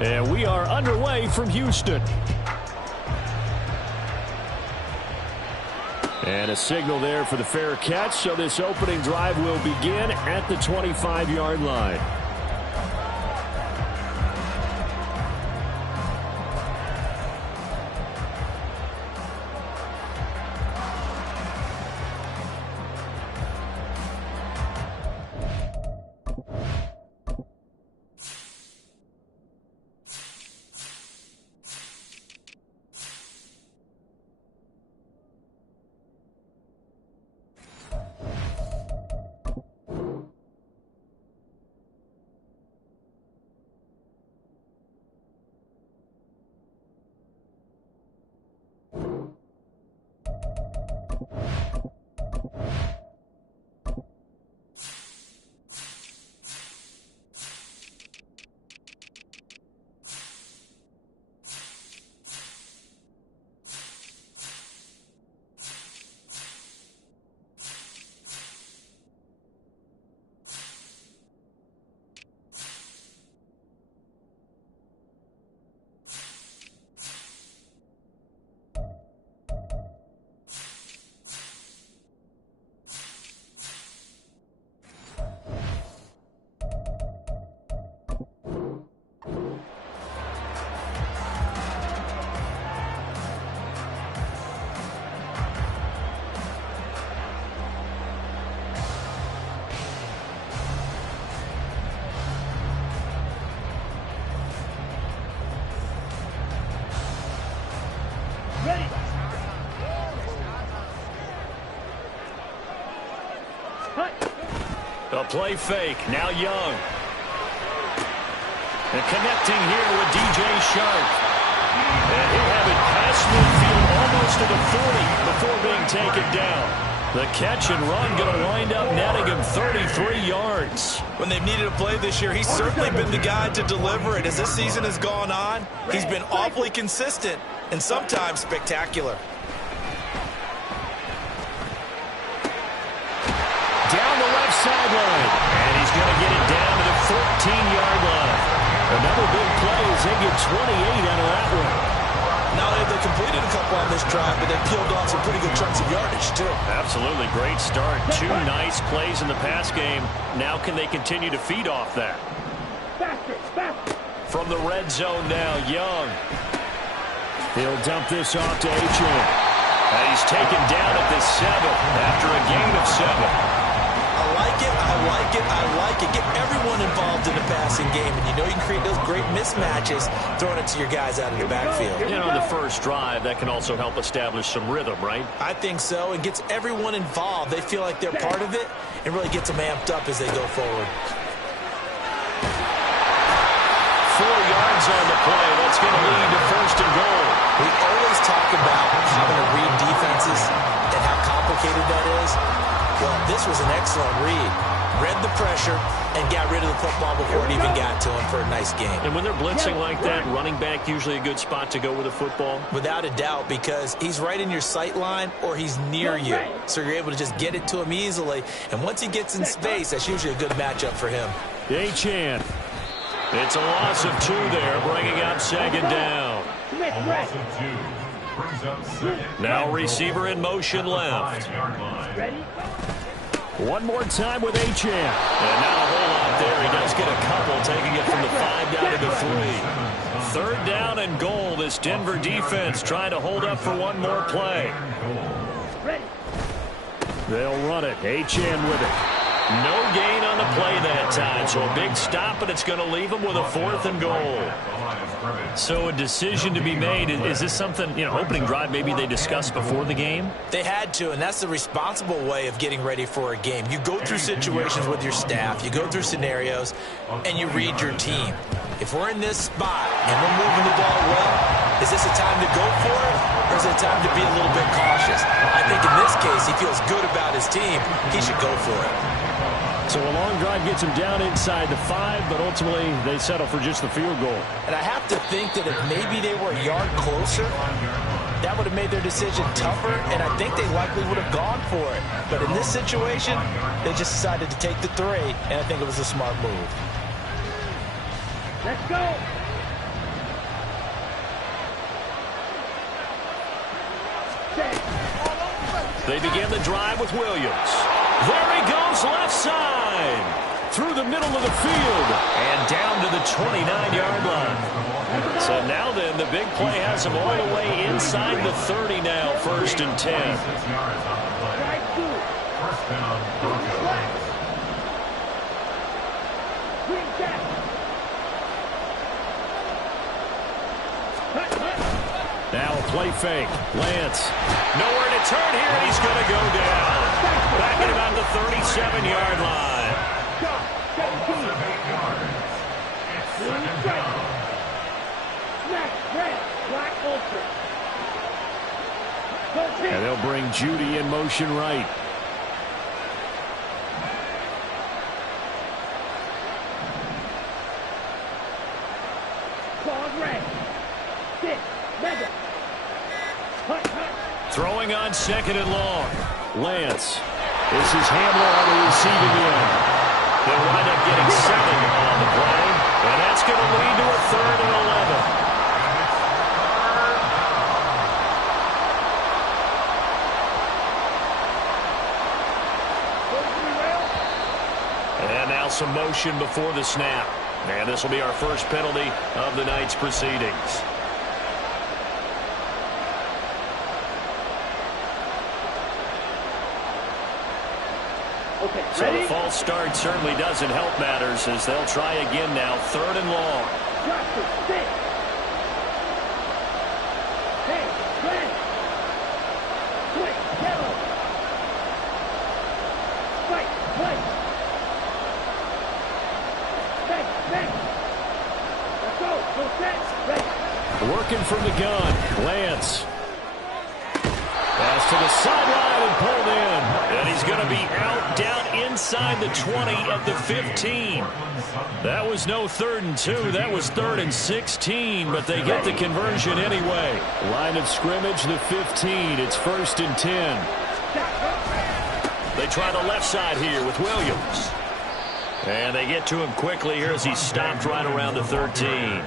And we are underway from Houston. And a signal there for the fair catch, so this opening drive will begin at the 25-yard line. A play fake. Now Young. And connecting here with DJ Shark. And he'll have it past midfield almost to the 40 before being taken down. The catch and run going to wind up netting him 33 yards. When they've needed a play this year, he's certainly been the guy to deliver it. As this season has gone on, he's been awfully consistent and sometimes spectacular. Down the left sideline. And he's going to get it down to the 14-yard line. Another big play as they get 28 out of that one. Not only have they completed a couple on this drive, but they've peeled off some pretty good chunks of yardage, too. Absolutely. Great start. Two nice plays in the pass game. Now can they continue to feed off that? From the red zone now, Young. He'll dump this off to H.A. And he's taken down at the 7 after a gain of 7. I like it, I like it, I like it. Get everyone involved in the passing game, and you know you can create those great mismatches throwing it to your guys out of the backfield. You know, on the first drive, that can also help establish some rhythm, right? I think so. It gets everyone involved. They feel like they're part of it and really gets them amped up as they go forward. 4 yards on the play. That's going to lead to first and goal. We always talk about having to read defenses and how complicated that is. Well, this was an excellent read. Read the pressure and got rid of the football before it even got to him for a nice game. And when they're blitzing like that, running back usually a good spot to go with the football? Without a doubt, because he's right in your sight line or he's near you. So you're able to just get it to him easily. And once he gets in space, that's usually a good matchup for him. Achan. It's a loss of 2 there, bringing up second down. Now receiver in motion left. One more time with Achan. And not a whole lot there. He does get a couple, taking it from the 5 down to the 3. Third down and goal. This Denver defense trying to hold up for one more play. They'll run it. Achan with it. No gain on the play that time, so a big stop, and it's going to leave them with a 4th and goal. So a decision to be made. Is this something, you know, opening drive maybe they discussed before the game? They had to, and that's the responsible way of getting ready for a game. You go through situations with your staff, you go through scenarios, and you read your team. If we're in this spot and we're moving the ball well, is this a time to go for it, or is it a time to be a little bit cautious? I think in this case, he feels good about his team. He should go for it. So a long drive gets him down inside the 5, but ultimately they settle for just the field goal. And I have to think that if maybe they were a yard closer, that would have made their decision tougher, and I think they likely would have gone for it. But in this situation, they just decided to take the 3, and I think it was a smart move. Let's go. They begin the drive with Williams. There he goes, left side. Through the middle of the field and down to the 29-yard line. So now then, the big play has him all the way inside the 30 now, 1st and 10. Now a play fake. Lance. Nowhere to turn here, and he's going to go down. Back at about the 37-yard line. And they'll bring Judy in motion right. Throwing on 2nd and long. Lance. This is Hamler on the receiving end. They'll wind up getting 7 on the play. And that's going to lead to a 3rd and 11. And now some motion before the snap. And this will be our first penalty of the night's proceedings. So the false start certainly doesn't help matters as they'll try again now. 3rd and long. Working from the gun. Lance. Pass to the sideline and pulled in. And he's going to be out down inside the 20 at the 15. That was no 3rd and 2. That was 3rd and 16, but they get the conversion anyway. Line of scrimmage, the 15. It's 1st and 10. They try the left side here with Williams. And they get to him quickly here as he's stopped right around the 13.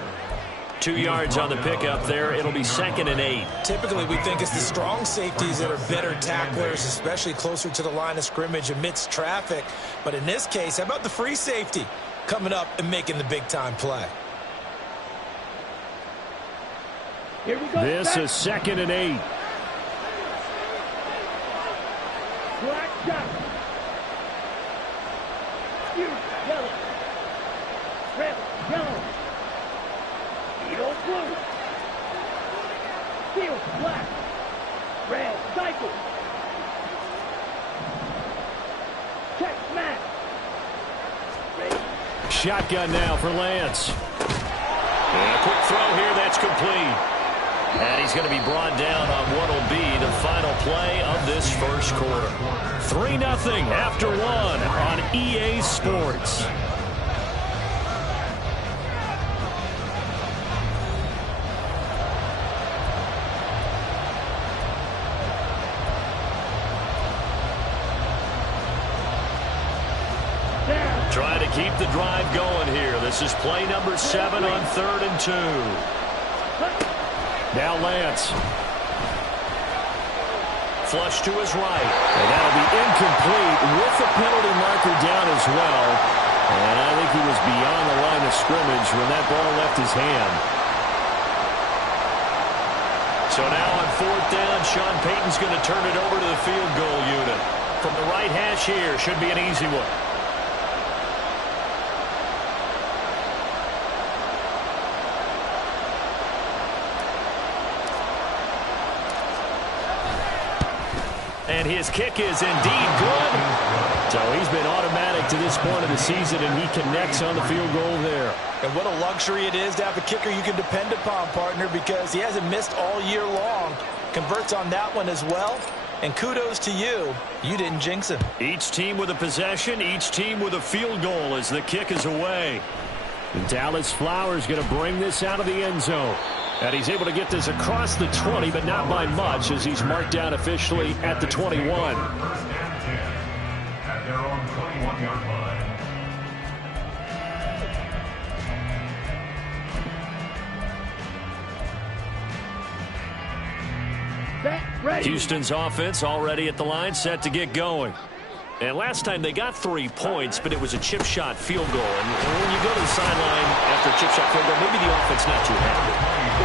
2 yards on the pickup there. It'll be 2nd and 8. Typically, we think it's the strong safeties that are better tacklers, especially closer to the line of scrimmage amidst traffic. But in this case, how about the free safety coming up and making the big-time play? Here we go. This is 2nd and 8. Black shot. Yellow. Red. Yellow. Yellow. Blue. Field. Black. Red. Cycle. Check. Match. Ready. Shotgun now for Lance. And a quick throw here. That's complete. And he's going to be brought down on what will be the final play of this first quarter. 3-0 after 1 on EA Sports. Trying to keep the drive going here. This is play number 7 on 3rd and 2. Now Lance. Flush to his right. And that'll be incomplete with the penalty marker down as well. And I think he was beyond the line of scrimmage when that ball left his hand. So now on 4th down, Sean Payton's going to turn it over to the field goal unit. From the right hash here, should be an easy one. And his kick is indeed good. So he's been automatic to this point of the season, and he connects on the field goal there. And what a luxury it is to have a kicker you can depend upon, partner, because he hasn't missed all year long. Converts on that one as well. And kudos to you. You didn't jinx him. Each team with a possession, each team with a field goal as the kick is away. And Dallas Flowers going to bring this out of the end zone. And he's able to get this across the 20, but not by much as he's marked down officially at the 21. Set. Houston's offense already at the line, set to get going. And last time they got 3 points, but it was a chip shot field goal. And when you go to the sideline after a chip shot field goal, maybe the offense not too happy.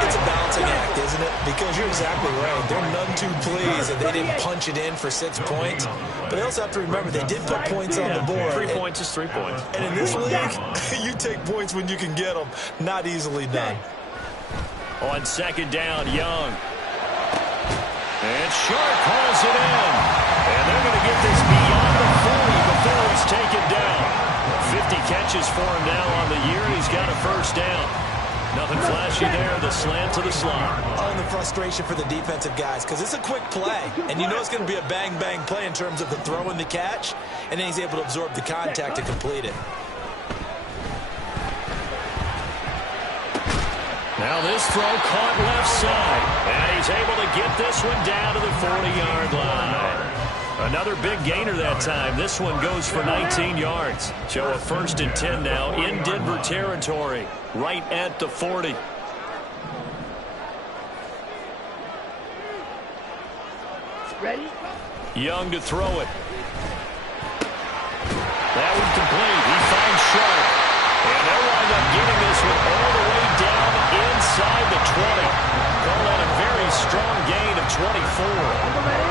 It's a balancing act, isn't it? Because you're exactly right. They're none too pleased that they didn't punch it in for 6 points. But they also have to remember they did put points on the board. 3 points is 3 points. And in this league, you take points when you can get them. Not easily done. On second down, Young. And Sharp calls it in. And they're going to get this beyond the 40 before it's taken down. 50 catches for him now on the year. He's got a first down. Nothing flashy there. The slant to the slot. Oh, and the frustration for the defensive guys because it's a quick play. And you know it's going to be a bang-bang play in terms of the throw and the catch. And then he's able to absorb the contact to complete it. Now this throw caught left side. And he's able to get this one down to the 40-yard line. Another big gainer that time. This one goes for 19 yards. So a 1st and 10 now in Denver territory, right at the 40. Ready? Young to throw it. That one complete. He finds Sharp. And they'll wind up getting this one all the way down inside the 20. Call that a very strong gain of 24.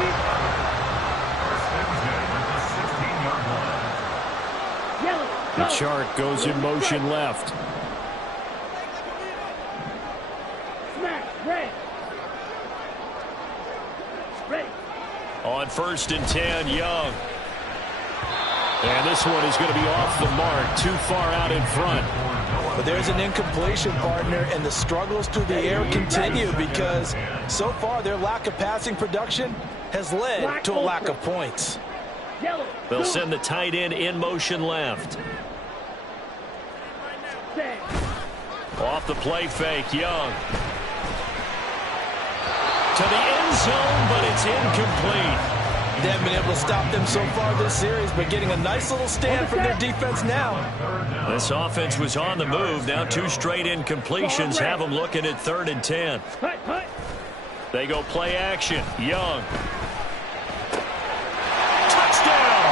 The chart goes in motion left. Smack, red. Ready. On 1st and 10, Young. And this one is going to be off the mark, too far out in front. But there's an incompletion, partner, and the struggles through the air continue because so far their lack of passing production has led to a lack of points. They'll send the tight end in motion left. Off the play fake, Young. To the end zone, but it's incomplete. They haven't been able to stop them so far this series, but getting a nice little stand from their defense now. This offense was on the move. Now 2 straight incompletions have them looking at 3rd and 10. They go play action. Young. Touchdown!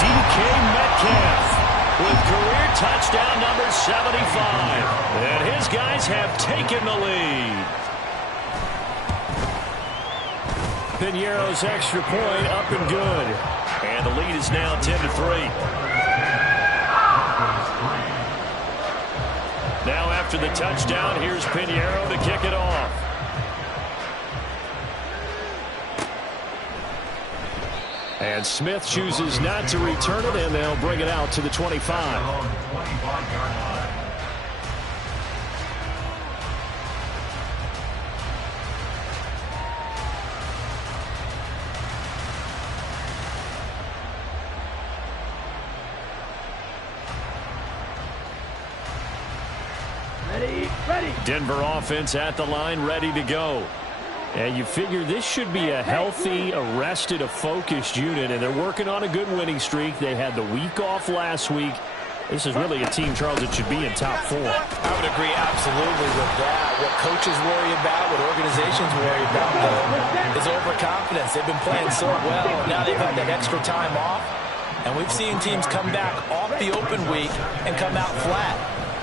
DK Metcalf with career touchdown number 75. And his guys have taken the lead. Piñeiro's extra point up and good. And the lead is now 10-3. Now after the touchdown, here's Piñeiro to kick it off. And Smith chooses not to return it, and they'll bring it out to the 25. Ready. Denver offense at the line, ready to go. And you figure this should be a healthy, arrested, a focused unit, and they're working on a good winning streak. They had the week off last week. This is really a team, Charles, that should be in top 4. I would agree absolutely with that. What coaches worry about, what organizations worry about, though, is overconfidence. They've been playing so well. Now they've had that extra time off, and we've seen teams come back off the open week and come out flat.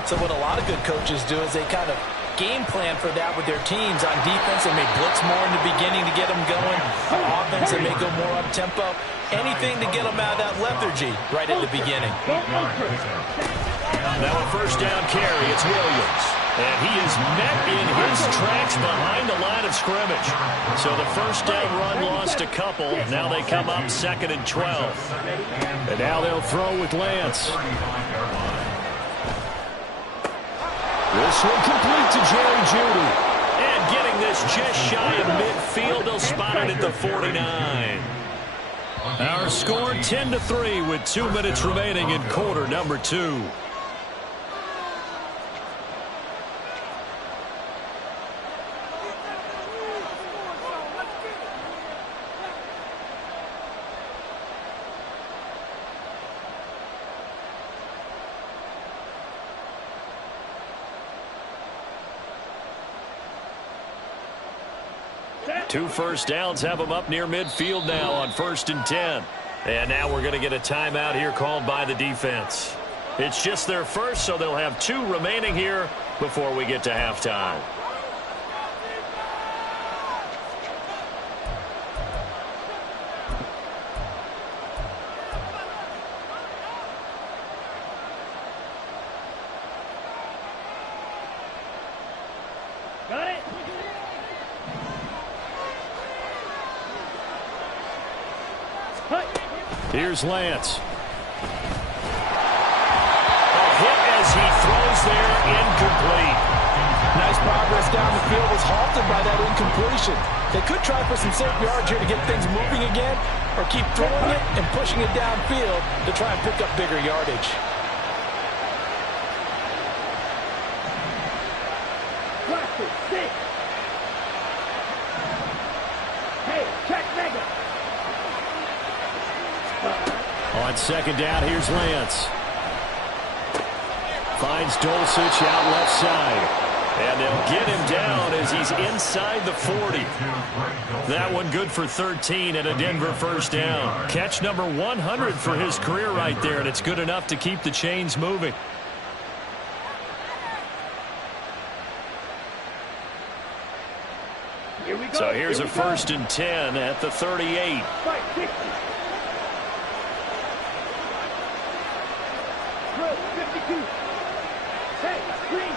So what a lot of good coaches do is they kind of game plan for that with their teams. On defense, they may blitz more in the beginning to get them going. On offense, they may go more up-tempo. Anything to get them out of that lethargy right at the beginning. Now a 1st down carry. It's Williams. And he is met in his tracks behind the line of scrimmage. So the 1st down run lost a couple. Now they come up 2nd and 12. And now they'll throw with Lance. This one complete to Jerry Jeudy. And getting this just shy of midfield, they'll spot it at the 49. Our score 10-3 with 2 minutes remaining in quarter number 2. 2 first downs have them up near midfield now on 1st and 10. And now we're going to get a timeout here called by the defense. It's just their first, so they'll have 2 remaining here before we get to halftime. Got it? Here's Lance. Hit as he throws there, incomplete. Nice progress down the field, was halted by that incompletion. They could try for some safe yards here to get things moving again, or keep throwing it and pushing it downfield to try and pick up bigger yardage. Hey, check mega. On 2nd down, here's Lance. Finds Dulcich out left side. And they'll get him down as he's inside the 40. That one good for 13 and a Denver first down. Catch number 100 for his career right there, and it's good enough to keep the chains moving. Here we go. So here's a 1st and 10 at the 38. Fight, 60. Drill, 52. Hey, green.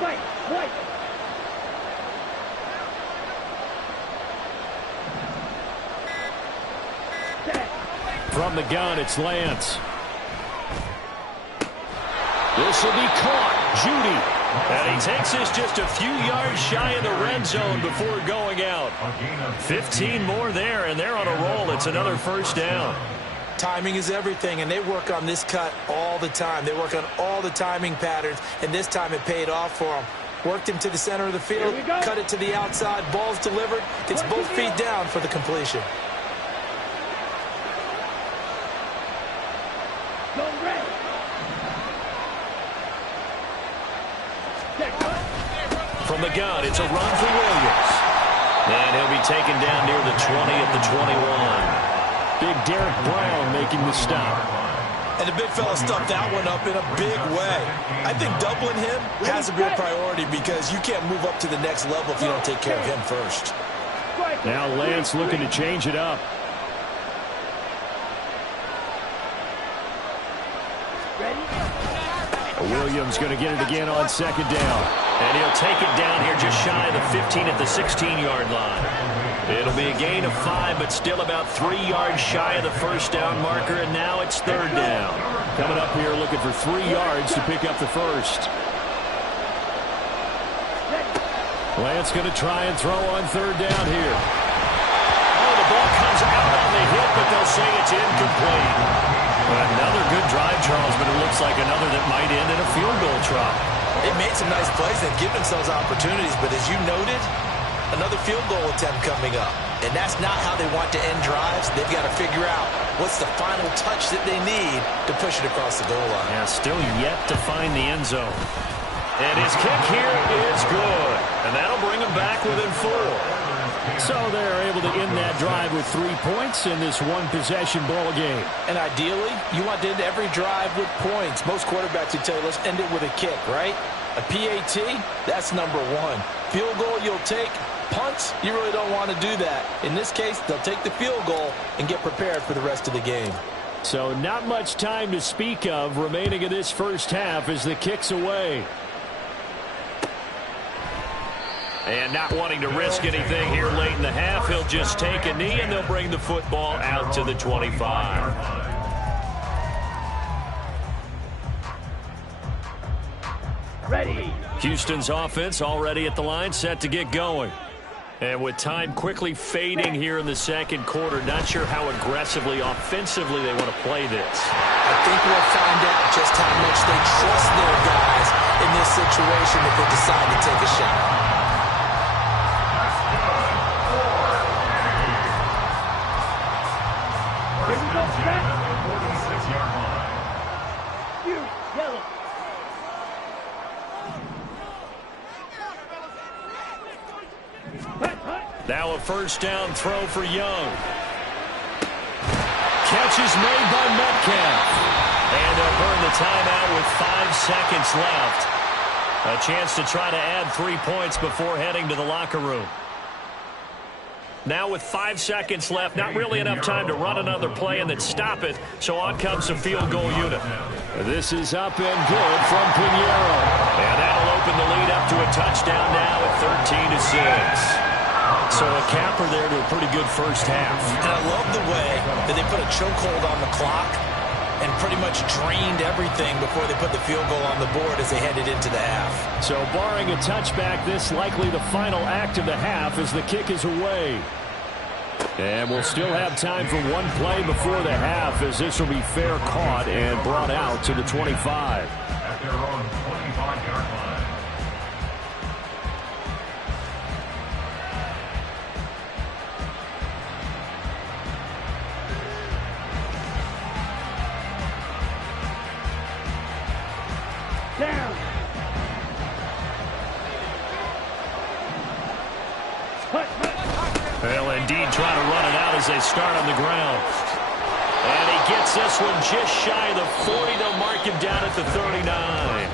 Fight, white. From the gun, it's Lance. This will be caught. Judy. And he takes this just a few yards shy of the red zone before going out. 15 more there, and they're on a roll. It's another first down. Timing is everything, and they work on this cut all the time. They work on all the timing patterns, and this time it paid off for them. Worked him to the center of the field, cut it to the outside, ball's delivered, gets both feet down for the completion. From the gun, it's a run for Williams. And he'll be taken down near the 20 at the 21. Big Derek Brown making the stop. And the big fella stuffed that one up in a big way. I think doubling him has to be a priority because you can't move up to the next level if you don't take care of him first. Now Lance looking to change it up. Williams going to get it again on 2nd down. And he'll take it down here just shy of the 15 at the 16-yard line. It'll be a gain of 5, but still about 3 yards shy of the first down marker, and now it's 3rd down. Coming up here looking for 3 yards to pick up the first. Lance going to try and throw on 3rd down here. Oh, the ball comes out on the hit, but they'll say it's incomplete. Another good drive, Charles, but it looks like another that might end in a field goal try. They made some nice plays. They've given themselves opportunities, but as you noted, another field goal attempt coming up. And that's not how they want to end drives. They've got to figure out what's the final touch that they need to push it across the goal line. Yeah, still yet to find the end zone. And his kick here is good. And that'll bring him back within 4. So they're able to end that drive with 3 points in this one-possession ball game. And ideally, you want to end every drive with points. Most quarterbacks would tell you, let's end it with a kick, right? A PAT, that's number 1. Field goal you'll take. Punts, you really don't want to do that. In this case, they'll take the field goal and get prepared for the rest of the game. So not much time to speak of remaining in this first half as the kick's away. And not wanting to risk anything here late in the half, he'll just take a knee, and they'll bring the football out to the 25. Ready. Houston's offense already at the line, set to get going. And with time quickly fading here in the second quarter, not sure how aggressively, offensively they want to play this. I think we'll find out just how much they trust their guys in this situation if they decide to take a shot. Here we go, Matt. 46-yard line. You, yellow. Now a first down throw for Young. Catch is made by Metcalf. And they'll burn the timeout with 5 seconds left. A chance to try to add 3 points before heading to the locker room. Now with 5 seconds left, not really enough time to run another play and then stop it, so on comes the field goal unit. This is up and good from Pinheiro. And that'll open the lead up to a touchdown now at 13-6. So a capper there to a pretty good first half. And I love the way that they put a chokehold on the clock and pretty much drained everything before they put the field goal on the board as they headed into the half. So barring a touchback, this likely the final act of the half as the kick is away. And we'll still have time for one play before the half as this will be fair caught and brought out to the 25. At their own 25-yard line. Down. Well, indeed, trying to run it out as they start on the ground. And he gets this one just shy of the 40. They'll mark him down at the 39.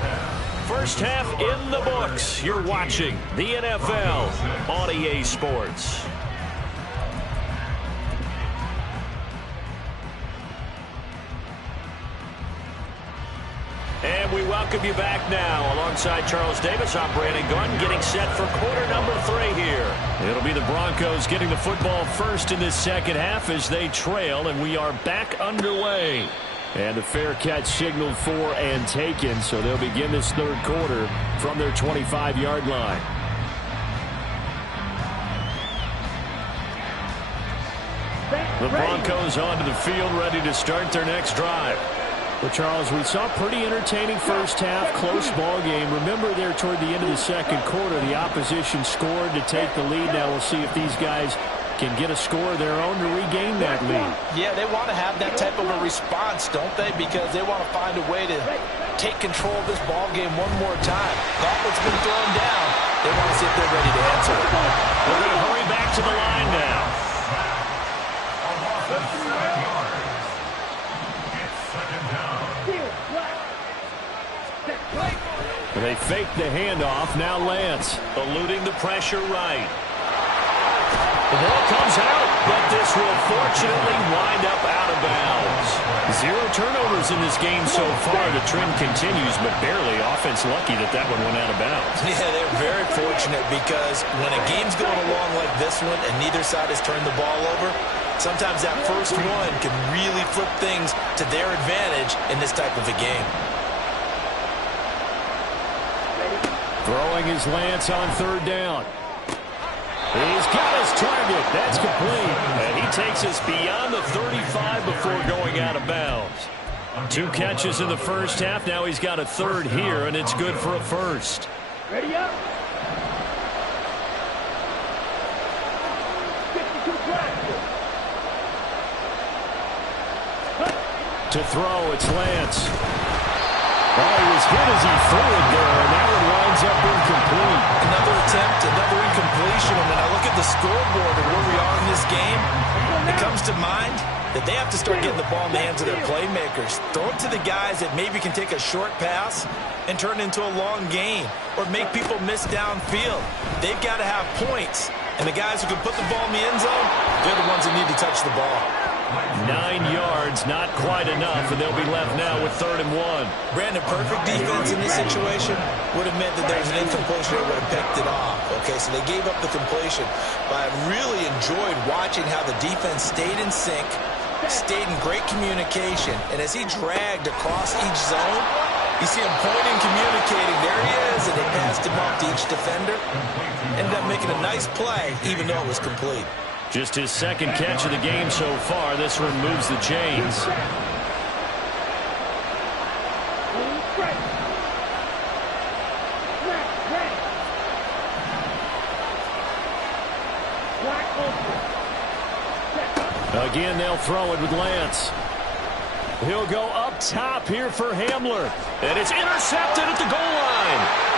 First half in the books. You're watching the NFL on EA Sports. And we welcome you back now. Alongside Charles Davis, I'm Brandon Gunn, getting set for quarter number 3 here. It'll be the Broncos getting the football first in this second half as they trail, and we are back underway. And the fair catch signaled for and taken, so they'll begin this third quarter from their 25-yard line. The Broncos onto the field, ready to start their next drive. Well, Charles, we saw a pretty entertaining first half, close ball game. Remember there toward the end of the second quarter, the opposition scored to take the lead. Now we'll see if these guys can get a score of their own to regain that lead. Yeah, they want to have that type of a response, don't they? Because they want to find a way to take control of this ball game one more time. Gauntlet's been thrown down. They want to see if they're ready to answer it. We're going to hurry back to the line now. They fake the handoff. Now Lance eluding the pressure right. The ball comes out, but this will fortunately wind up out of bounds. 0 turnovers in this game so far. The trend continues, but barely. Offense lucky that one went out of bounds. Yeah, they're very fortunate because when a game's going along like this one and neither side has turned the ball over, sometimes that first one can really flip things to their advantage in this type of a game. Throwing his Lance on third down. He's got his target. That's complete. And he takes us beyond the 35 before going out of bounds. 2 catches in the first half. Now he's got a third here, and it's good for a first. Ready up. 52 practice. To throw, it's Lance. Oh, he was hit as he threw it there, and that one winds up incomplete. Another attempt, another incompletion, and when I look at the scoreboard and where we are in this game, it comes to mind that they have to start getting the ball in the hands of their playmakers. Throw it to the guys that maybe can take a short pass and turn it into a long gain or make people miss downfield. They've got to have points, and the guys who can put the ball in the end zone, they're the ones that need to touch the ball. 9 yards, not quite enough, and they'll be left now with 3rd and 1. Brandon, perfect defense in this situation would have meant that there was an incompletion that would have picked it off. Okay, so they gave up the completion. But I really enjoyed watching how the defense stayed in sync, stayed in great communication, and as he dragged across each zone, you see him pointing, communicating. There he is, and they passed him off to each defender. Ended up making a nice play, even though it was complete. Just his 2nd catch of the game so far. This one moves the chains. Again, they'll throw it with Lance. He'll go up top here for Hamler. And it's intercepted at the goal line.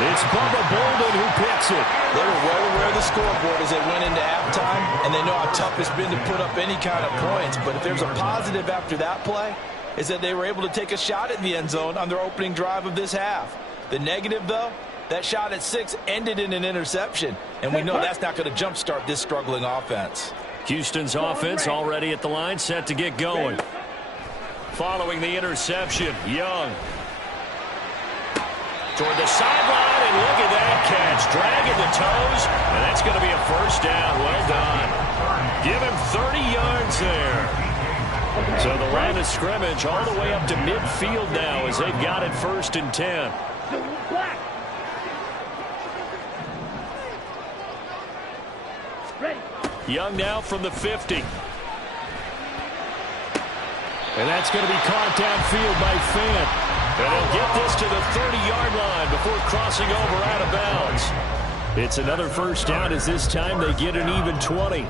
It's Bubba Bolden who picks it. They were well aware of the scoreboard as they went into halftime, and they know how tough it's been to put up any kind of points. But if there's a positive after that play, is that they were able to take a shot at the end zone on their opening drive of this half. The negative, though, that shot at 6 ended in an interception, and we know that's not going to jumpstart this struggling offense. Houston's offense already at the line, set to get going. Following the interception, Young. Toward the sideline, and look at that catch. Dragging the toes, and that's going to be a first down. Well done. Give him 30 yards there. So the line of scrimmage all the way up to midfield now as they've got it 1st and 10. Young now from the 50. And that's going to be caught downfield by Fant. And they'll get this to the 30-yard line before crossing over out of bounds. It's another first down as this time they get an even 20.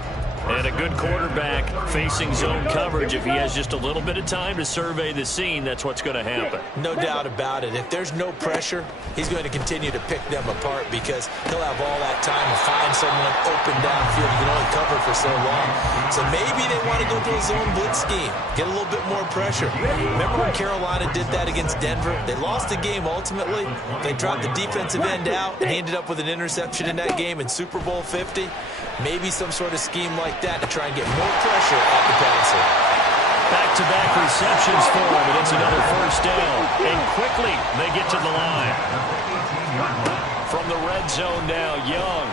And a good quarterback facing zone coverage. If he has just a little bit of time to survey the scene, that's what's going to happen. No doubt about it. If there's no pressure, he's going to continue to pick them apart because he'll have all that time to find someone open downfield. You can only cover for so long. So maybe they want to go to a zone blitz scheme, get a little bit more pressure. Remember when Carolina did that against Denver? They lost the game ultimately. They dropped the defensive end out, and he ended up with an interception in that game in Super Bowl 50. Maybe some sort of scheme like that to try and get more pressure at the passer. Back-to-back receptions for him, and it's another first down. And quickly, they get to the line. From the red zone now, Young.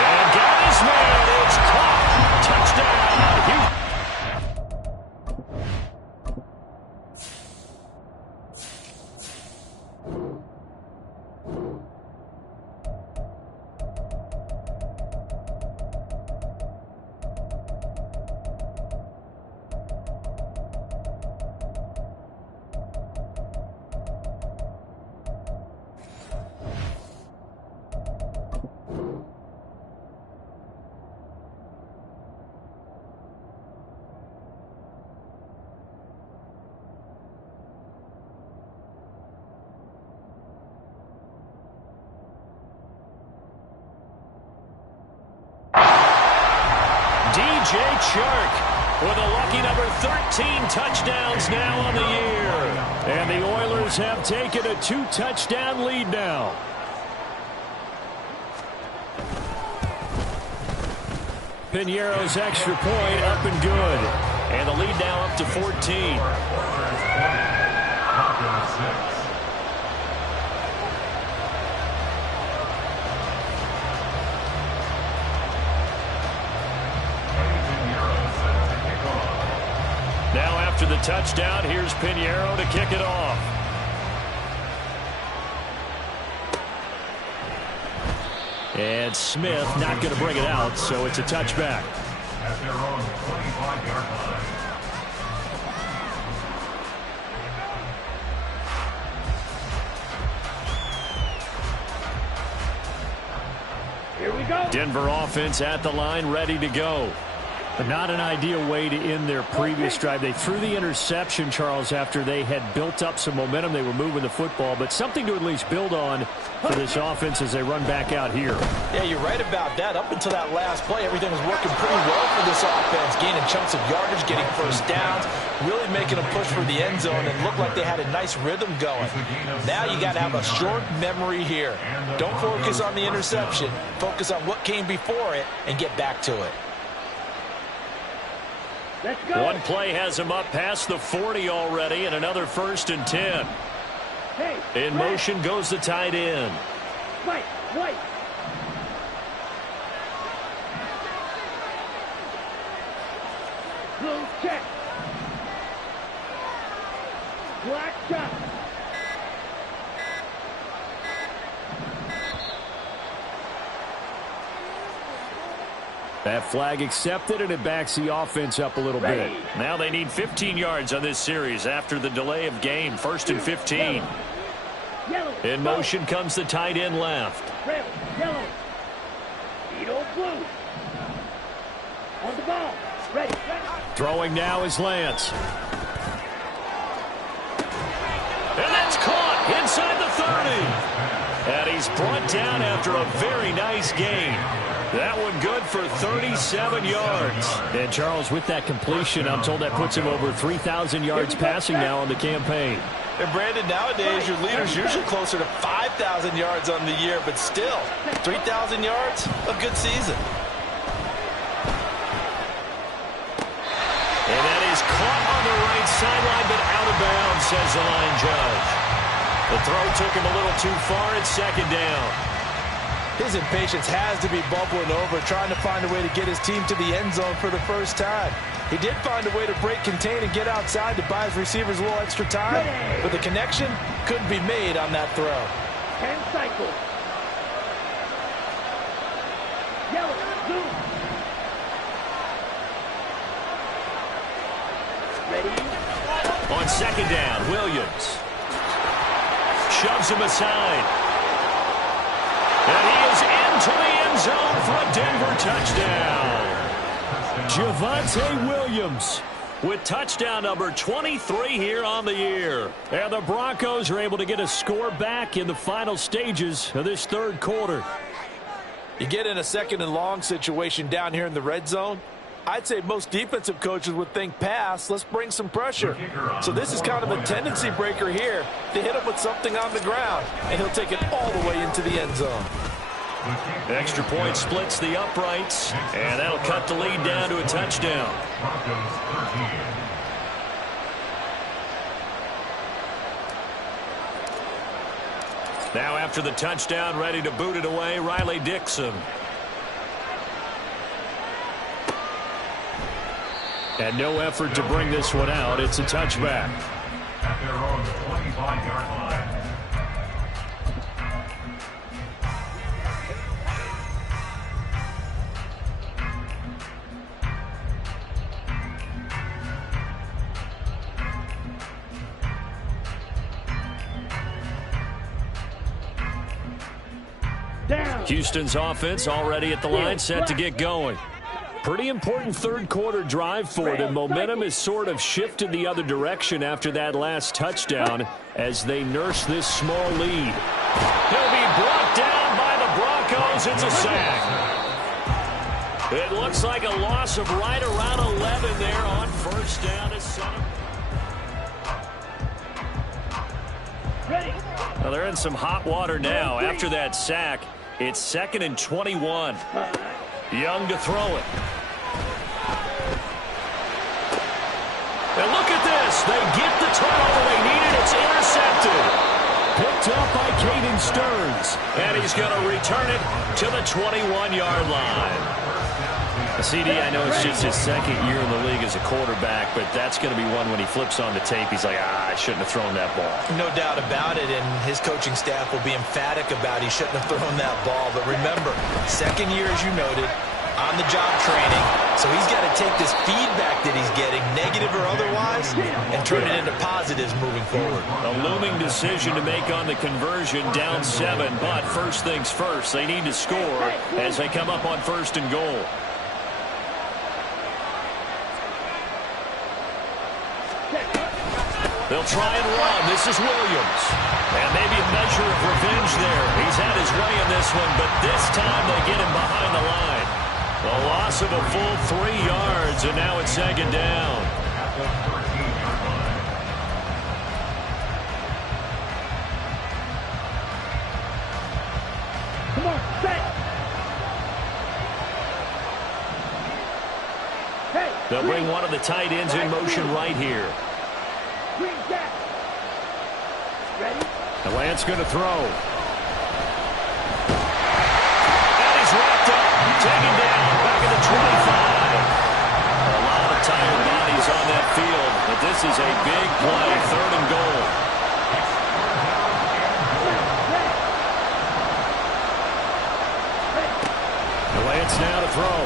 And got his man. It's caught. Touchdown. Chark with a lucky number 13 touchdowns now on the year. And the Oilers have taken a 2-touchdown lead now. Piñeiro's extra point up and good. And the lead now up to 14. Now after the touchdown, here's Piñeiro to kick it off. And Smith not going to bring it out, so it's a touchback. At their own 25-yard line. Here we go. Denver offense at the line, ready to go. But not an ideal way to end their previous drive. They threw the interception, Charles, after they had built up some momentum. They were moving the football, but something to at least build on for this offense as they run back out here. Yeah, you're right about that. Up until that last play, everything was working pretty well for this offense, gaining chunks of yardage, getting first downs, really making a push for the end zone, and looked like they had a nice rhythm going. Now you got to have a short memory here. Don't focus on the interception. Focus on what came before it and get back to it. Let's go. One play has him up past the 40 already, and another 1st and 10. Hey, In motion goes the tight end. White. Blue check. Black shot. That flag accepted, and it backs the offense up a little bit. Now they need 15 yards on this series after the delay of game. 1st and 15. Yellow. In motion comes the tight end left. Red, yellow. Edo blue. On the ball. Ready. Throwing now is Lance. And that's caught. inside the 30. And he's brought down after a very nice gain. That one good for 37 yards. And, Charles, with that completion, I'm told that puts him over 3,000 yards passing now on the campaign. And, Brandon, nowadays your leader's usually closer to 5,000 yards on the year, but still, 3,000 yards, a good season. And that is caught on the right sideline, but out of bounds, says the line judge. The throw took him a little too far. It's second down. His impatience has to be bubbling over, trying to find a way to get his team to the end zone for the first time. He did find a way to break contain and get outside to buy his receivers a little extra time, but the connection couldn't be made on that throw. 10 cycles. Yellow, zoom. Ready? On second down, Williams shoves him aside. And he is into the end zone for a Denver touchdown. Javonte Williams with touchdown number 23 here on the year. And the Broncos are able to get a score back in the final stages of this third quarter. You get in a second and long situation down here in the red zone. I'd say most defensive coaches would think pass, let's bring some pressure. So this is kind of a tendency breaker here to hit him with something on the ground, and he'll take it all the way into the end zone. Extra point splits the uprights, and that'll cut the lead down to a touchdown. Now after the touchdown, ready to boot it away, Riley Dixon. And no effort to bring this one out. It's a touchback. At their own 25-yard line. Houston's offense already at the line, set to get going. Pretty important third quarter drive for them. Momentum has sort of shifted the other direction after that last touchdown as they nurse this small lead. He'll be brought down by the Broncos. It's a sack. It looks like a loss of right around 11 there on first down to center. Well, they're in some hot water now. After that sack, it's 2nd and 21. Young to throw it. And look at this. They get the turnover they needed. It's intercepted. Picked up by Caden Stearns. And he's going to return it to the 21-yard line. CD, I know it's just his second year in the league as a quarterback, but that's going to be one when he flips on the tape. He's like, I shouldn't have thrown that ball. No doubt about it, and his coaching staff will be emphatic about he shouldn't have thrown that ball. But remember, second year, as you noted, on-the-job training. So he's got to take this feedback that he's getting, negative or otherwise, and turn it into positives moving forward. A looming decision to make on the conversion, down 7. But first things first, they need to score as they come up on 1st and goal. They'll try and run. This is Williams. And maybe a measure of revenge there. He's had his way in this one, but this time they get him behind the line. A loss of a full 3 yards, and now it's 2nd down. Come on, set. Hey, they'll bring one of the tight ends in motion right here. Green Jack. Ready? And Lance going to throw. And he's wrapped up. Taken down. Back at the 25. A lot of tired bodies on that field. But this is a big play. 3rd and goal. And Lance now to throw.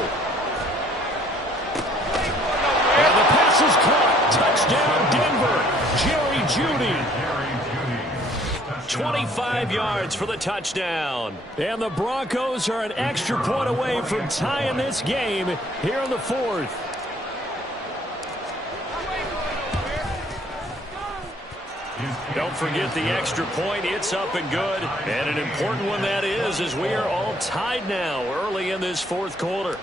And the pass is caught. Touchdown Denver. Jerry Jeudy. 25 yards for the touchdown. And the Broncos are an extra point away from tying this game here in the 4th. Don't forget the extra point. It's up and good. And an important one that is, as we are all tied now early in this fourth quarter.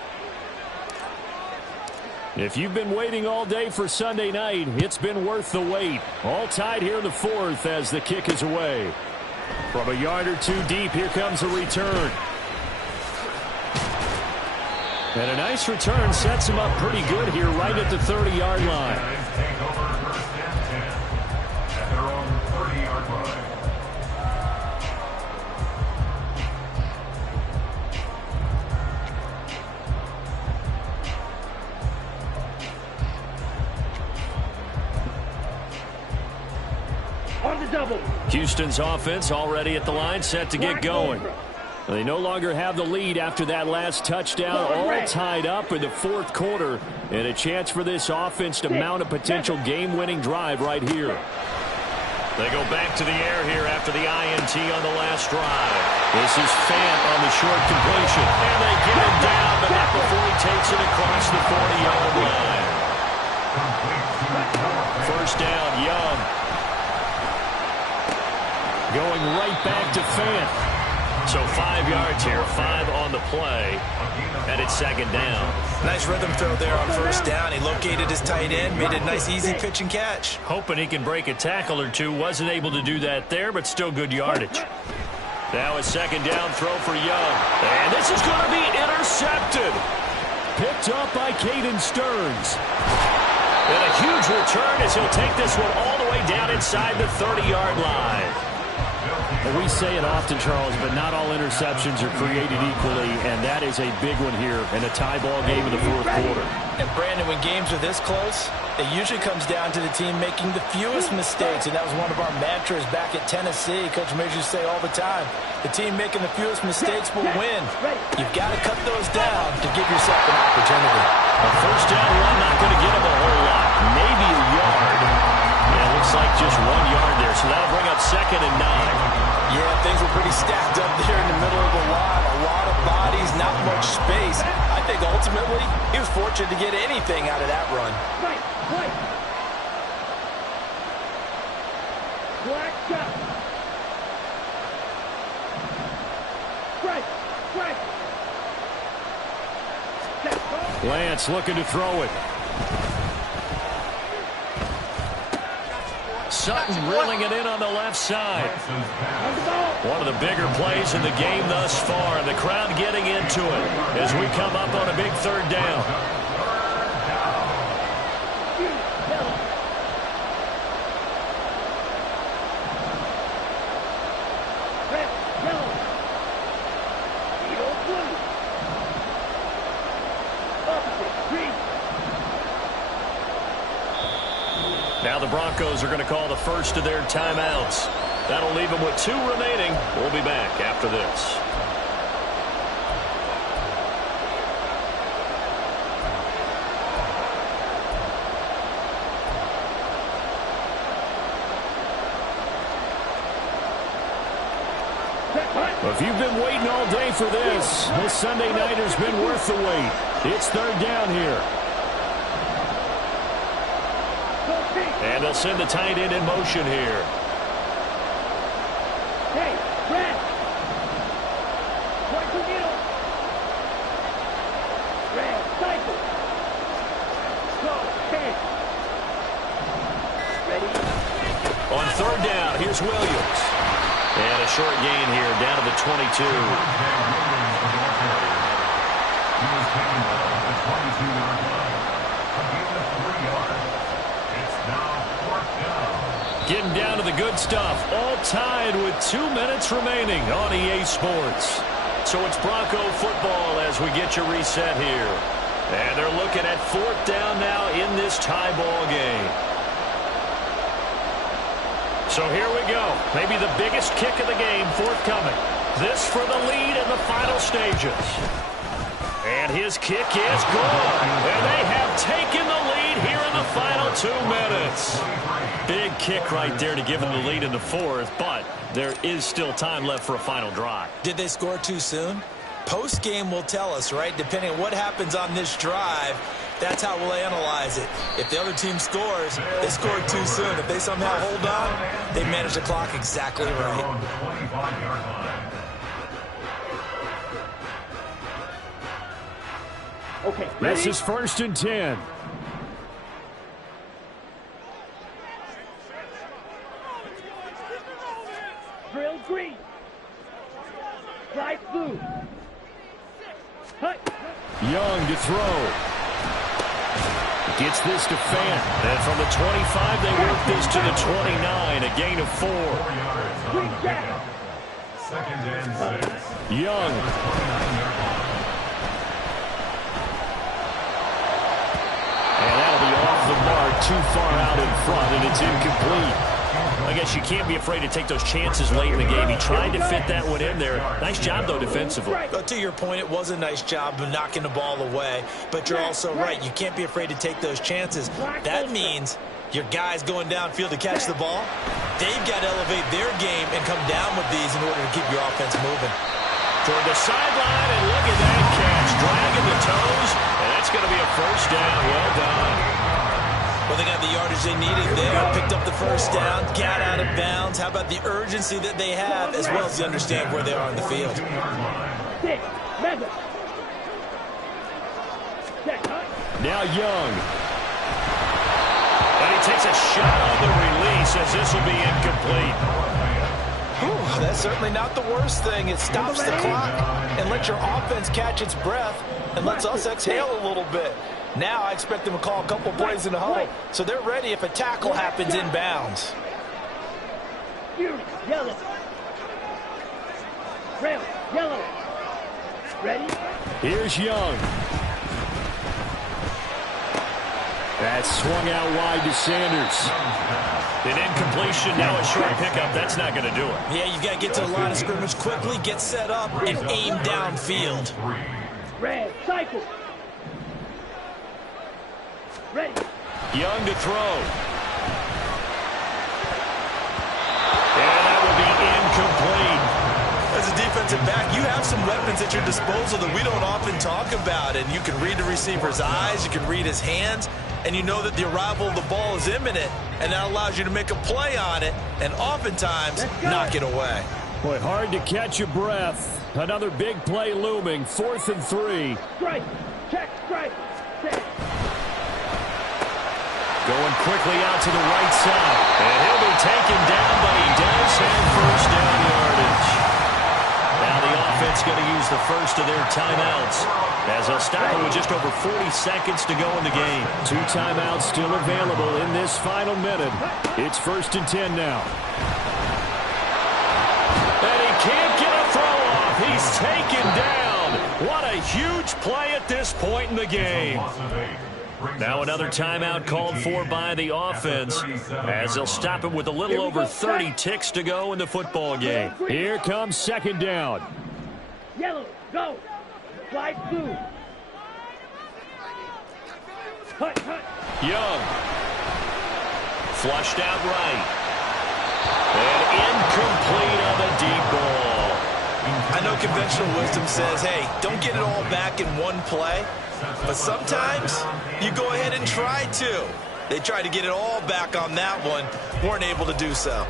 If you've been waiting all day for Sunday night, it's been worth the wait. All tied here in the fourth as the kick is away. From a yard or two deep, here comes a return. And a nice return sets him up pretty good here right at the 30-yard line. Take over first and 10 at their own 30-yard line. On the double. Houston's offense already at the line, set to get going. They no longer have the lead after that last touchdown, all tied up in the fourth quarter, and a chance for this offense to mount a potential game-winning drive right here. They go back to the air here after the INT on the last drive. This is Fant on the short completion, and they get him down, but not before he takes it across the 40-yard line. First down, Young. Going right back to Fant. So 5 yards here, 5 on the play, and it's second down. Nice rhythm throw there on first down. He located his tight end, made a nice easy pitch and catch. Hoping he can break a tackle or two. Wasn't able to do that there, but still good yardage. Now a second down throw for Young. And this is going to be intercepted. Picked up by Caden Stearns. And a huge return as he'll take this one all the way down inside the 30-yard line. Well, we say it often, Charles, but not all interceptions are created equally, and that is a big one here in a tie ball game in the fourth quarter. And, Brandon, when games are this close, it usually comes down to the team making the fewest mistakes, and that was one of our mantras back at Tennessee. Coach Major used to say all the time, the team making the fewest mistakes will win. You've got to cut those down to give yourself an opportunity. A first down run, not going to get him a whole lot, maybe a yard. Yeah, looks like just 1 yard there, so that'll bring up second and 9. Yeah, things were pretty stacked up there in the middle of the line. A lot of bodies, not much space. I think ultimately he was fortunate to get anything out of that run. Right. Black shot. Right. Lance looking to throw it. Sutton reeling it in on the left side. One of the bigger plays in the game thus far, and the crowd getting into it as we come up on a big third down. Red, yellow. Yellow, blue. Opposite, green. Now the Broncos are going to call the first of their timeouts. That'll leave them with 2 remaining. We'll be back after this. Well, if you've been waiting all day for this Sunday nighter's been worth the wait. It's third down here. And they'll send the tight end in motion here. Hey, Red. Watch the needle. Red, cycle. Go, 10. Ready? On third down, here's Williams. And a short gain here down to the 22. Getting down to the good stuff. All tied with 2 minutes remaining on EA Sports. So it's Bronco football as we get you reset here. And they're looking at fourth down now in this tie ball game. So here we go. Maybe the biggest kick of the game forthcoming. This for the lead in the final stages. And his kick is good. And they have taken the lead here in the final 2 minutes. Big kick right there to give them the lead in the fourth, but there is still time left for a final drive. Did they score too soon? Post-game will tell us, right? Depending on what happens on this drive, That's how we'll analyze it. If the other team scores, they scored too soon. If they somehow hold on, they manage the clock exactly right. Okay, This ready? is 1st and 10. Drill green. Slide blue. Hut. Young to throw. Gets this to Fant. And from the 25, they work this to the 29. A gain of 4. Green jack. 2nd and 6. Young. And that'll be off the mark, too far out in front, and it's incomplete. I guess you can't be afraid to take those chances late in the game. He tried to fit that one in there. Nice job, though, defensively. But to your point, it was a nice job of knocking the ball away. But you're also right. You can't be afraid to take those chances. That means your guys going downfield to catch the ball, they've got to elevate their game and come down with these in order to keep your offense moving. Toward the sideline, and look at that catch. Dragging the toes, and that's going to be a 1st down. Well done. Well, they got the yardage they needed there, picked up the 1st down, got out of bounds. How about the urgency that they have, as well as they understand where they are on the field? 6. Mega. Check, hut. Now Young. And he takes a shot on the release as this will be incomplete. Whew, that's certainly not the worst thing. It stops the clock and lets your offense catch its breath and lets us exhale a little bit. Now I expect them to call a couple plays in the huddle, so they're ready if a tackle happens inbounds. Yellow. Red. Yellow. Ready? Here's Young. That swung out wide to Sanders. An incompletion, now a short pickup. That's not going to do it. Yeah, you've got to get to the line of scrimmage quickly, get set up, and aim downfield. Red. Cycle. Ready. Young to throw. And that will be incomplete. As a defensive back, you have some weapons at your disposal that we don't often talk about, and you can read the receiver's eyes, you can read his hands, and you know that the arrival of the ball is imminent, and that allows you to make a play on it, and oftentimes knock it away. Boy, hard to catch your breath. Another big play looming, 4th and 3. Strike. Check. Strike. Set. Going quickly out to the right side. And he'll be taken down, but he does have 1st down yardage. Now the offense going to use the first of their timeouts, as they'll stop it with just over 40 seconds to go in the game. 2 timeouts still available in this final minute. It's 1st and 10 now. And he can't get a throw off. He's taken down. What a huge play at this point in the game. Now another timeout called for by the offense, as they'll stop it with a little over 30 ticks to go in the football game. Here comes 2nd down. Yellow. Go. Slide blue. Hut. Young. Flushed out right. And incomplete on the deep ball. I know conventional wisdom says, hey, don't get it all back in one play. But sometimes you go ahead and try to. They tried to get it all back on that one, weren't able to do so.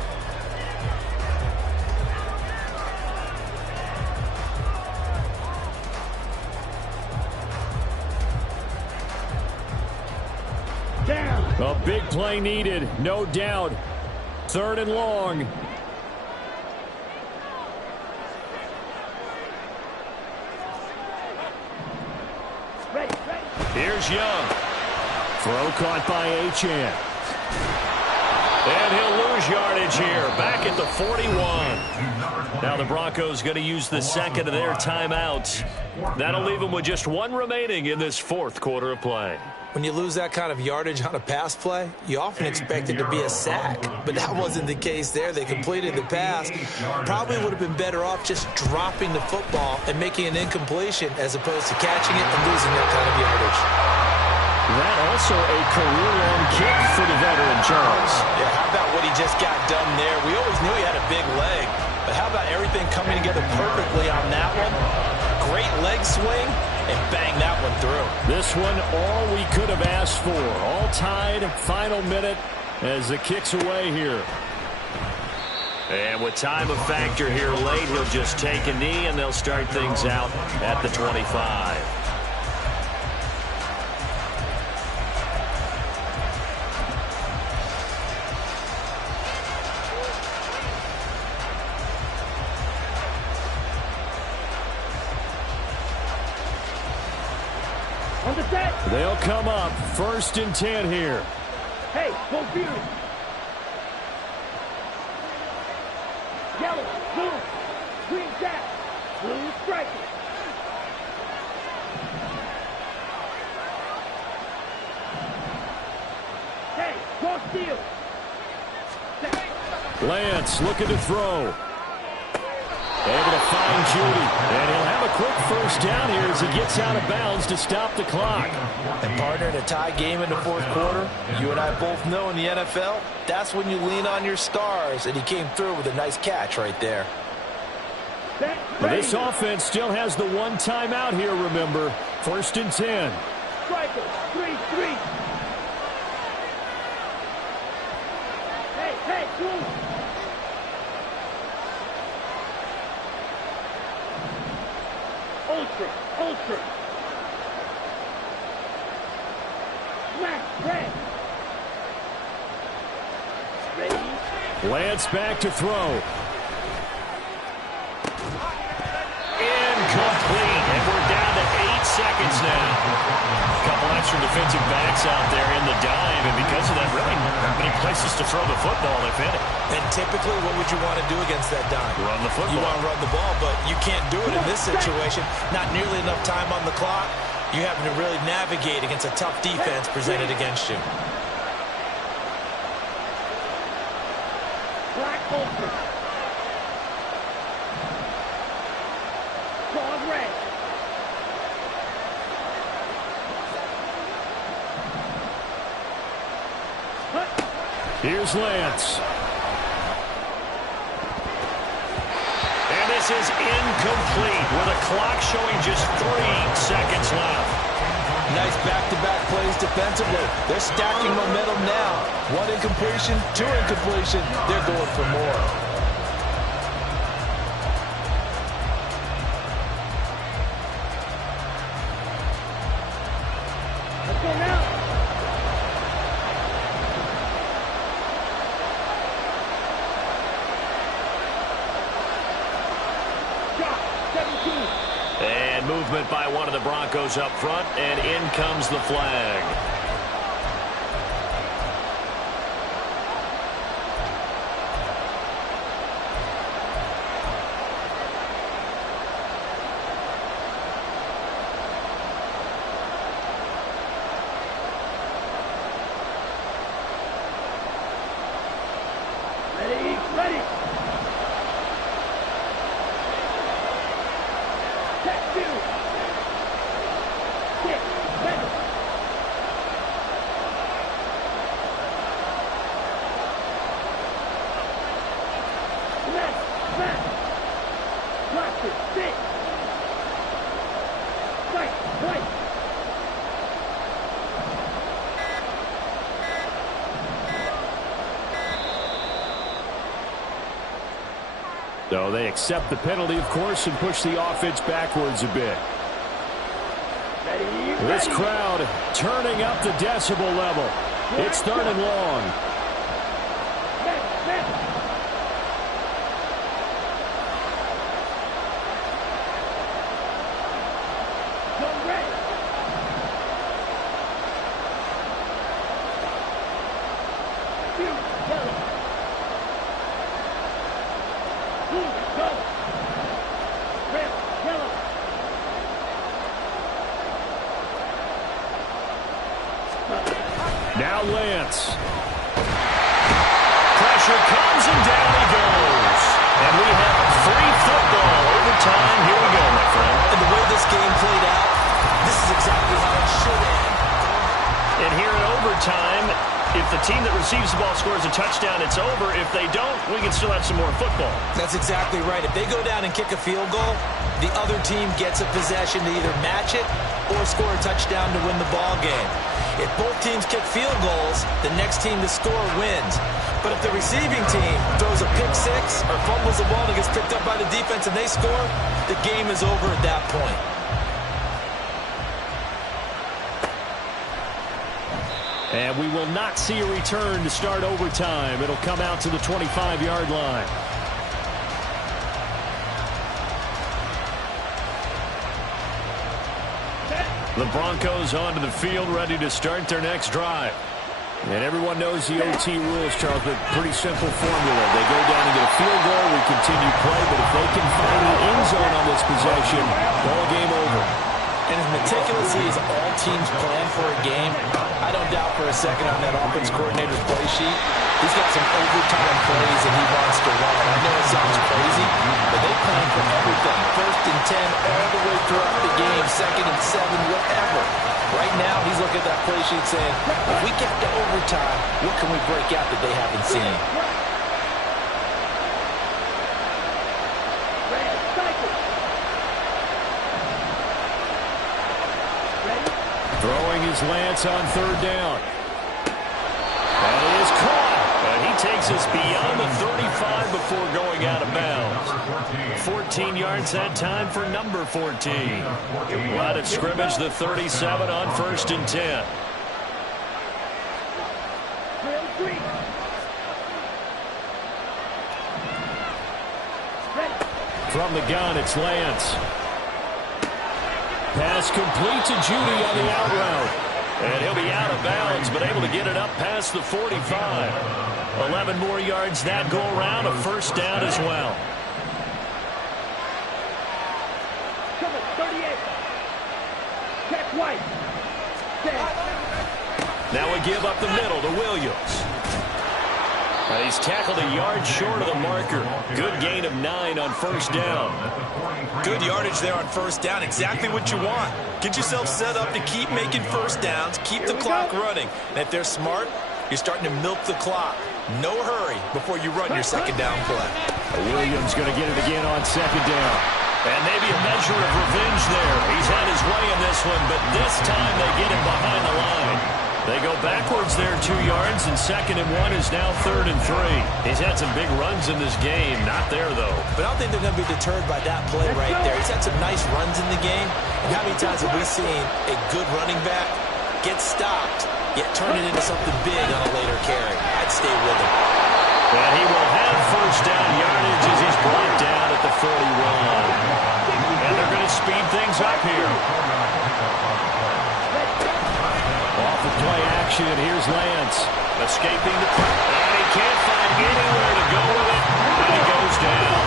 Down. A big play needed, no doubt. 3rd and long. Ready. Here's Young. Throw caught by Achane. And he'll lose yardage here, back at the 41. Now the Broncos going to use the second of their timeouts. That'll leave them with just 1 remaining in this 4th quarter of play. When you lose that kind of yardage on a pass play, you often expect it to be a sack. But that wasn't the case there. They completed the pass. Probably would have been better off just dropping the football and making an incompletion as opposed to catching it and losing that kind of yardage. That also a career-long kick for the veteran, Charles. Yeah, how about what he just got done there? We always knew he had a big leg, but how about everything coming together perfectly on that one? Great leg swing and bang that one through. This one, all we could have asked for. All tied, final minute as the kick's away here. And with time a factor here late, he'll just take a knee, and they'll start things out at the 25. On the set. They'll come up 1st and 10 here. Hey, go blue. Yellow, blue, green jack, blue striker. Hey, go steal. Lance looking to throw. Able to find Judy. And he'll have a quick first down here as he gets out of bounds to stop the clock. And partner, in a tie game in the 4th quarter, you and I both know in the NFL, that's when you lean on your stars. And he came through with a nice catch right there. This offense still has the one timeout here, remember. 1st and 10. Striker, 3-3. Hey, blue. Ultra. Smash, red. Ready? Lance back to throw. Incomplete, and we're down to 8 seconds now. A couple extra defensive backs out there in the dime, and because of that, really not many places to throw the football, if any. And typically, what would you want to do against that dime? Run the football. You want to run the ball, but you can't do it in this situation. Not nearly enough time on the clock. You having to really navigate against a tough defense presented against you. Black ultra. Strong red. Here's Lance. And this is incomplete with a clock showing just 3 seconds left. Nice back-to-back plays defensively. They're stacking momentum now. 1 incompletion, 2 incompletion. They're going for more. Let's go now. And movement by one of the Broncos up front, and in comes the flag. Ready. Set, 2. 6, 7. Smash. Watch it, 6. Fight. So they accept the penalty, of course, and push the offense backwards a bit. Ready. This crowd turning up the decibel level. It's 3rd and long. Smash. Go red. Yellow. Blue, go. Red, yellow. Now Lance. Pressure comes, and down he goes. And we have free football. Overtime. Here we go, my friend. And the way this game played out, this is exactly how it should end. And here in overtime, If the team that receives the ball scores a touchdown, it's over. If they don't, we can still have some more football. That's exactly right. If they go down and kick a field goal, the other team gets a possession to either match it or score a touchdown to win the ball game. If both teams kick field goals, the next team to score wins. But if the receiving team throws a pick six or fumbles the ball and gets picked up by the defense and they score, the game is over at that point. And we will not see a return to start overtime. It'll come out to the 25-yard line. The Broncos onto the field, ready to start their next drive. And everyone knows the OT rules, Charles, but pretty simple formula. They go down and get a field goal, we continue play, but if they can find the end zone on this possession, ball game over. And as meticulously as all teams plan for a game, I don't doubt for a second on that offense coordinator's play sheet, he's got some overtime plays that he wants to run. I know it sounds crazy, but they plan for everything. 1st and 10 all the way throughout the game, 2nd and 7, whatever. Right now, he's looking at that play sheet saying, if we get to overtime, what can we break out that they haven't seen? Throwing his Lance on 3rd down. That is caught. And he takes us beyond the 35 before going out of bounds. 14 yards that time for number 14. Line of scrimmage, the 37 on 1st and 10. From the gun, it's Lance. Pass complete to Judy on the out route. And he'll be out of bounds, but able to get it up past the 45. 11 more yards that go around, a 1st down as well. Come on, 38. Check White. Now we give up the middle to Williams. He's tackled a yard short of the marker. Good gain of 9 on 1st down. Good yardage there on 1st down. Exactly what you want. Get yourself set up to keep making 1st downs, keep the clock running. And if they're smart, you're starting to milk the clock. No hurry before you run your 2nd down play. Williams going to get it again on 2nd down. And maybe a measure of revenge there. He's had his way in this one, but this time they get him behind the line. They go backwards there 2 yards, and 2nd and 1 is now 3rd and 3. He's had some big runs in this game. Not there, though. But I don't think they're going to be deterred by that play right there. He's had some nice runs in the game. And how many times have we seen a good running back get stopped, yet turn it into something big on a later carry? I'd stay with him. And he will have 1st down yardage as he's brought down at the 41. And they're going to speed things up here. Off the play action, here's Lance. Escaping the press. And he can't find anywhere to go with it. And he goes down.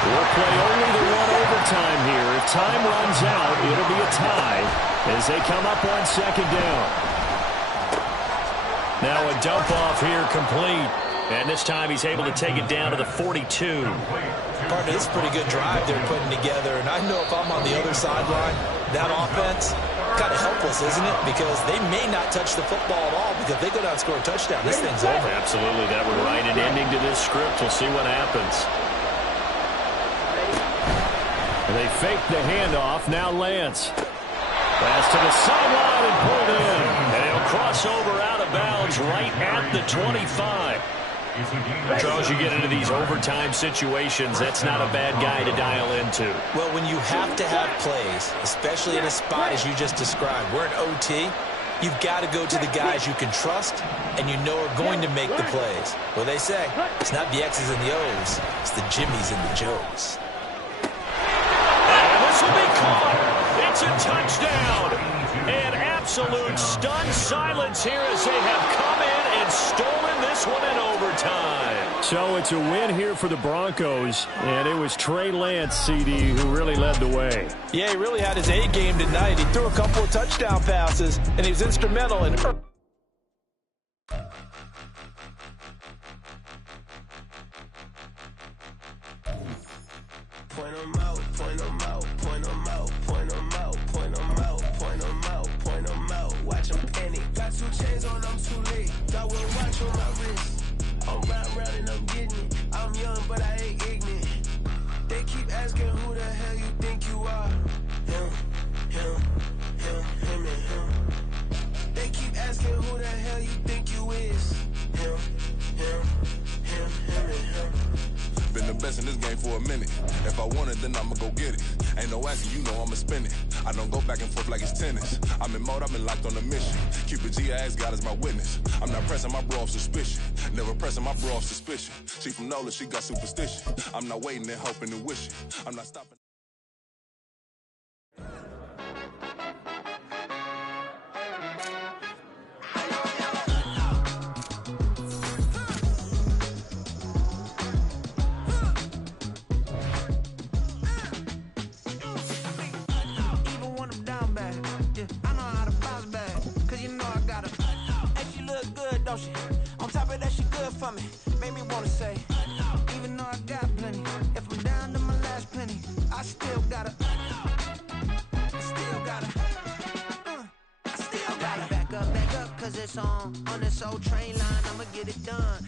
We'll play only the 1 overtime here. If time runs out, it'll be a tie as they come up on 2nd down. Now a dump off here complete. And this time he's able to take it down to the 42. Partner, this is a pretty good drive they're putting together. And I know if I'm on the other sideline, that offense, kind of helpless, isn't it? Because they may not touch the football at all, because if they go down and score a touchdown, this thing's over. Absolutely. That would write an ending to this script. We'll see what happens. They fake the handoff. Now Lance. Pass to the sideline and pulled in. And he'll cross over out of bounds right at the 25. Charles, you get into these overtime situations, that's not a bad guy to dial into. Well, when you have to have plays, especially in a spot as you just described, we're in OT, you've got to go to the guys you can trust and you know are going to make the plays. Well, they say, it's not the X's and the O's, it's the Jimmys and the Joes. And this will be caught. It's a touchdown. And absolute stunned silence here as they have come in and stolen this one in overtime. So it's a win here for the Broncos, and it was Trey Lance, CD, who really led the way. Yeah, he really had his A game tonight. He threw a couple of touchdown passes, and he was instrumental in... Point 'em out, point 'em out, point 'em out, point 'em out, point 'em out, point 'em out, point 'em out. Watch 'em panic. Got 2 chains on, I'm too late. I will watch on my wrist. I'm round and I'm getting it. I'm young, but I ain't ignorant. They keep asking who the hell you think you are. Him, and him. They keep asking who the hell you think you is. Him, and him. Been the best in this game for a minute. If I want it, then I'ma go get it. Ain't no asking, you know I'ma spin it. I don't go back and forth like it's tennis. I'm in mode, I've been locked on a mission. Keep it G, I ask God as my witness. I'm not pressing my bro off suspicion. Never pressing my bro off suspicion. She from Nola, she got superstition. I'm not waiting and hoping and wishing. I'm not stopping. On top of that, she good for me. Made me wanna say, even though I got plenty, if I'm down to my last penny, I still gotta back up, cause it's on this old train line, I'ma get it done.